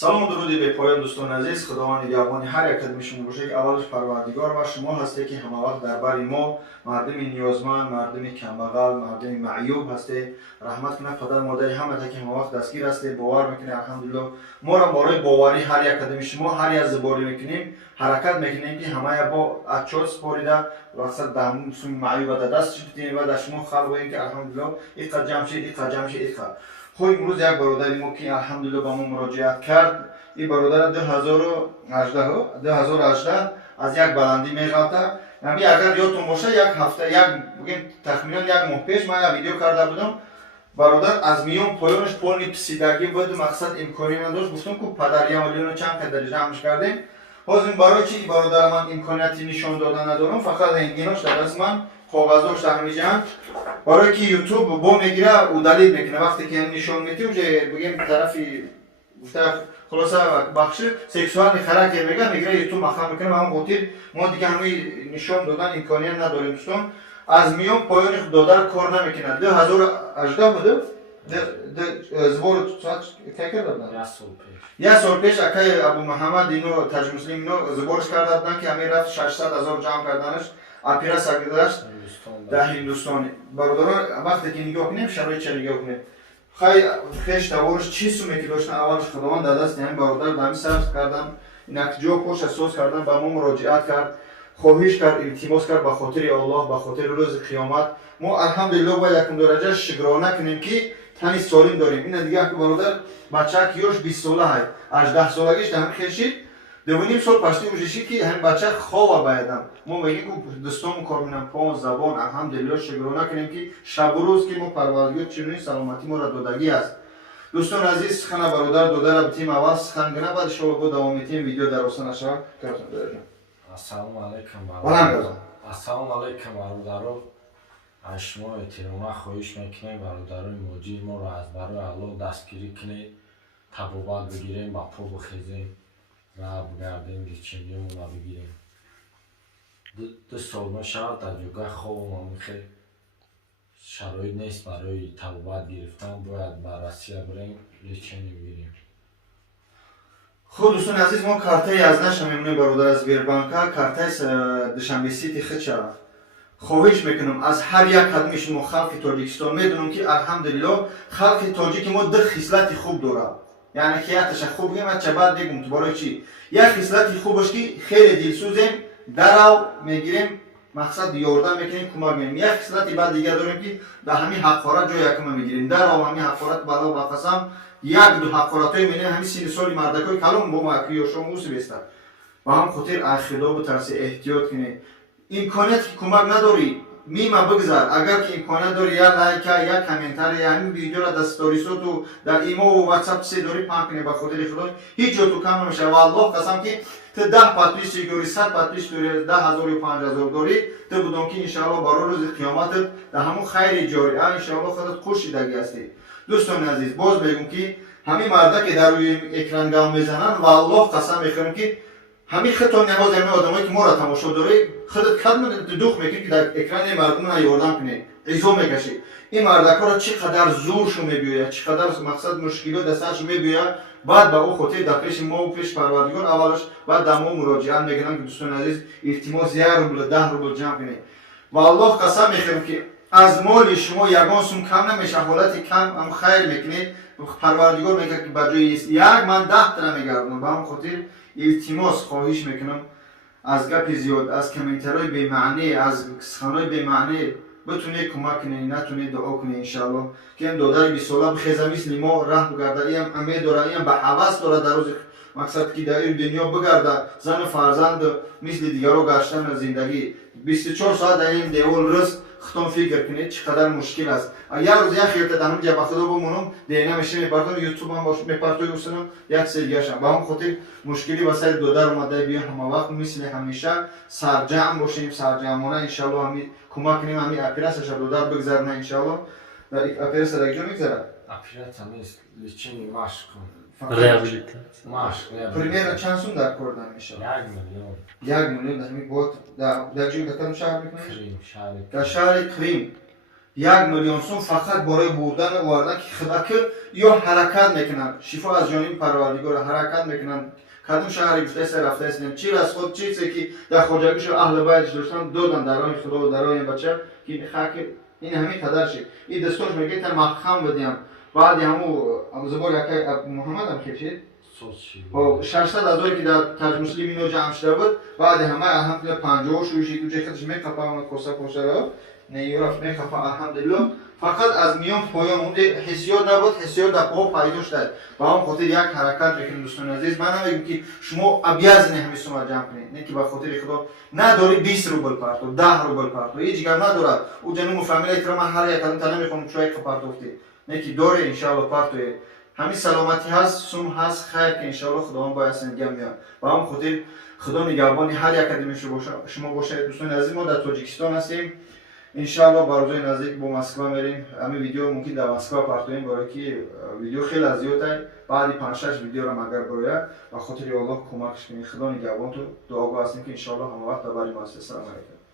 салому дуруди бепоён дӯстони азиз, худованд нигоҳбони ҳар як қадами шумо бошад. аввалаш парвардигор ва шумо ҳастед ки ҳамавақт дар бари мо мардуми ниёзманд, мардуми камбағал, мардуми маъюб ҳастед. раҳмат кунад падар модари ҳамата ки ҳамавақт дастгир ҳастед, бовар мекунед. алҳамдулилло моро борои боварӣ ҳар як қадами шумо ҳар як зиборӣ мекунем, ҳаракат мекунем ки ҳамая бо отчёт спорида мақсад дар суми маъюба дар дасташ битем ва дар шумо халқ боем ки алҳамдулилло иққа ҷамъшед, иққа ҷамъшед, иққа. хоҳ имрӯз як бародари мо ки алҳамдулилло ба мо муроҷиат кард. این برادر 2018 از یک بلندی می‌غلطه. یعنی اگر یادتون باشه یک هفته بگیم تخمینا یک ماه پیش من یک ویدیو کرده بودم. برادر از میون پایانش پولنی پسیدگی بود، مقصد امکانی نداشت. گفتم که پدریم ولیونو چند قدر جمعش کردیم. حاضر برای چی برادر من امکانیتی نشان دادن ندارم، فقط اینگیناش در دست من کاغذاش در میجان. برای که یوتیوب با میگیره و دلیل میکنه وقتی که نشان میدی اونجا بگیم طرفی گفته خلاصه بخش سکسوال خاراکتر میگه یوتیوب مخام میکنه و هم خاطر ما دیگه همه نشان دادن امکانیت نداریم دوستان. از میون پایان دادن کار نمیکنه. 2018 بوده. زبور ساعت کی کرده بودن؟ یک سال پیش اکای ابو محمد اینو تاج مسلم اینو زبورش کرده بودن که همین رفت 600,000 جمع کردنش اپیرا ساگیداش در هندوستان. برادران وقتی که نگاه کنیم شرایط چه نگاه کنیم. خیش تورش چی سومی که داشتن اولش خداوند در دست همین برادر به همین صرف کردم، اینک جو پوش اساس کردم، به ما مراجعت کرد، خواهش کرد، التماس کرد به خاطر الله، به خاطر روز قیامت. ما الحمدلله با یکم درجه شکرانه کنیم که تنی سالم داریم. این دیگه که برادر بچه کیوش 20 ساله های 18 سالگیش هم خیشید 2.5 سال پشتی وجشید که همین بچه خواب بایدم. ما میگیم که دوستان کار میکنن پاون زبان الحمدلله شکرانه کنیم که شب و روز که ما پروردگار چنین سلامتی ما را دادگی است. دوستان عزیز خانه برادر داده را بتیم اول سخن گنه بعد شما با دوام میتیم ویدیو در آسان شما کردم درجه. السلام علیکم برادر. السلام علیکم برادر. شما احترام خواهش میکنیم برادرای موجود ما را از برای الله دستگیری کنید، تبابت بگیریم، با پا بخیزیم و بگردیم ریچینیمون را بگیریم. 2 سال ما شد در جوگه خواب ما میخواه شرایط نیست برای تبابت گرفتن، باید بررسی بریم ریچینی بگیریم. خب دوستان عزیز ما کارتای از نشم میمونه برادر از بیربانکا کارتای دوشنبه سیتی خود شد. خواهش میکنم از هر یک قدم شما خلق تاجیکستان میدونم که الحمدلله خلق تاجیک ما 2 خصلت خوب داره. یعنی که یکش خوب بگیم چه بعد بگم تو برای چی؟ یک خصلت خوبش که خیلی دلسوزیم، درو میگیریم، مقصد یاردن میکنیم، کمک میکنیم. یک خصلت بعد دیگه داریم که در همین حقارت جای یکم میگیریم. درو همین حقارت بالا با قسم یک دو حقارتای میبینیم همین 30 سال مردکای کلام با ما یا شما موسی بستن. و هم خاطر اخلاق و ترس احتیاط کنید. امکانیت که کمک نداری میما بگذار. اگر که امکانیت داری یا لایک یا کامنتار یا همین ویدیو را در استوریز تو در ایمو و واتساپ سه داری پاک کنی با خاطر خدا هیچ جا تو کم نمیشه. والله قسم که تو 10 پاتریس داری 100 پاتریس داری 10,000 و 5,000 داری تو بدون که ان شاء الله برای روز قیامت در همون خیر جاری ان شاء الله خودت خوش دیدگی هستی. دوستان عزیز باز میگم که همین مردا که در روی اکران گام میزنن والله قسم میخورم که همین خطا نماز همین آدمایی که ما را تماشا داره خودت کد میکنی دوخ میکنی که در اکران مردم را یاردن کنی ایزو میکشی. این مردکا را چقدر زورشو میبیاید، چقدر مقصد مشکلات دستش میبیاید، بعد با او خاطر در پیش ما و پیش پروردگار اولش بعد در ما مراجعت میکنن که دوستان عزیز التماس 1 روبل 10 روبل جمع کنی. والله قسم میخورم که از مال شما یگان سوم کم نمیشه، حالت کم هم خیر میکنید. پروردگار میگه که بجای یک من 10 تا میگردم. با هم خاطر التماس خواهش میکنم از گپ زیاد، از کامنتارهای بی معنی، از سخنهای بی معنی بتونید کمک کنید، نتونید دعا کنید ان شاء الله که این دادر 20 ساله بخیزه مثل ما راه بگرده. این امید داره، این به حواس داره در روز مقصد که در این دنیا بگرده زن و فرزند مثل دیگرها گشتن زندگی 24 ساعت در این دیوال رست خودتون فکر کنید چقدر مشکل است. یه روز یه خیلی تا همون جبه خدا بمونم دیگه نمیشه میپردم یوتیوب هم باش میپرتوی وسنم یک سری شم با هم خاطر مشکلی واسه دادر اومده بیا همه وقت مثل همیشه سرجم باشیم، سرجمانه ان شاء الله همین کمک کنیم همین اپیراسش دادر بگذرونه ان شاء الله. در اپیراس در کجا میگذره؟ اپیراس نیست لیچینی ماشک ریابیلیتاسیون ماشک پریمیر چند سوم در کردن میشه؟ 1 میلیون. در همین بود در جای کدام شهر میکنید؟ کریم شهر در شهر کریم 1 миллион сум фақат барои бурдан овардан ки худа ки ё ҳаракат мекунанд, шифо аз ҷониби Парвардигор ҳаракат мекунанд. Кадом шаҳри гуфтасе рафтасе чи расход чизе ки дар хоҷагишо аҳли байт доштан додан дар роҳи худо дар роҳи бача ки хаки ин ҳамин қадар шид. И достош меге та маххам будем. Баъди ҳаму забор якай Муҳаммад ам хишид. 600,000 ки дар Таҷ Муслим ино ҷамъ шуда буд. Баъди ҳама алҳамдулилла 50 шуиши туҷе хатш мекапа коса кошаро. Не юраф мекапа алҳамдулилла. Фақат аз миён поён унде ҳиссиёт набуд, ҳиссиёт дар по пайдо шуд. Ба он хотир як ҳаракат мекунем дӯстони азиз. Ман намегӯям ки шумо обязаны ҳамин сума ҷамъ кунед. Не ки ба хотири худо надори 20 рубл парту, 10 рубл парту. Ҳеҷ гап надорад. У ҷанубу фамилия эҳтирома ҳар як кадом та намехоҳам чӯ як партофти. Не ки доре иншалло партуе. ҳамин саломатӣ ҳаст, сум ҳаст, хайр ки иншалло худованд бо ясангам меяд. Ба он хотир худо нигаҳбони ҳар як кадами шумо бошад. Дӯстони азиз, мо дар Тоҷикистон ҳастем. иншалло ба рӯзои наздик бо Москва мерем. Ҳамин видео мумкин дар Москва партоем, барое ки видео хеле зиёд ай. баъди 5-6 видеоро агар бирояд, ба хотири Аллоҳ кӯмакш кунед. Худо нигаҳбонтон. дуогӯ ҳастем ки иншалло ҳама вақт дар бари мо аст. Ассалому алайкум.